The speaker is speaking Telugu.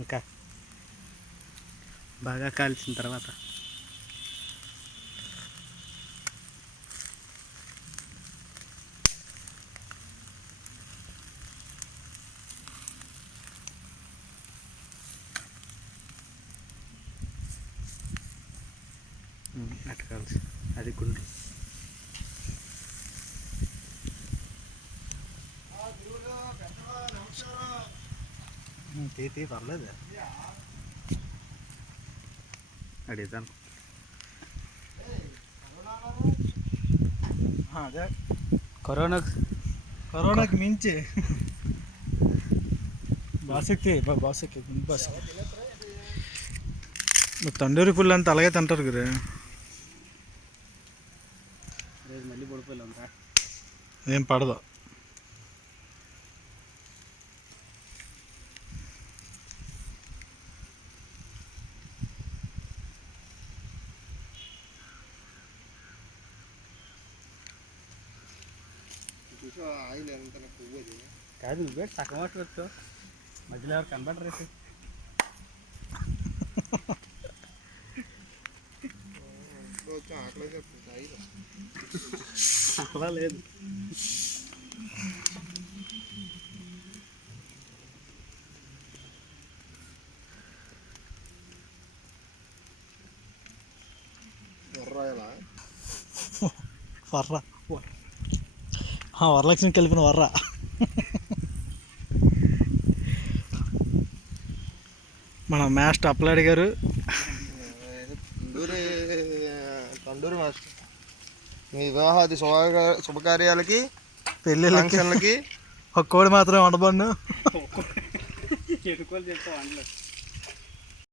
ఇంకా బాగా కాల్చిన తర్వాత అటు కాల్చి అది గుండు తీ పర్లేదు అడిగాను అదే కరోనాకి మించి బాసెక్కి తండూరి పుల్లు అంతా అలాగే తింటారు కదా. మళ్ళీ పడిపోయాలంతా ఏం పడదు. ఆయిల్ ఎంత కొవ్వు కాదు నువ్వే సగం వచ్చు మధ్యలో ఎవరు కనబడరు. అలా లేదు వర్ర వరలక్ష్మి కలిపిన వర్ర. మన మాస్టర్ అప్లాడి గారు తండూరి మాస్టర్ మీ వివాహాది శుభకార్యాలకి పెళ్ళి ఫంక్షన్లకి ఒక కోడి మాత్రమే వండబడిను. ఎడుకోలు చెప్తా వండలేదు.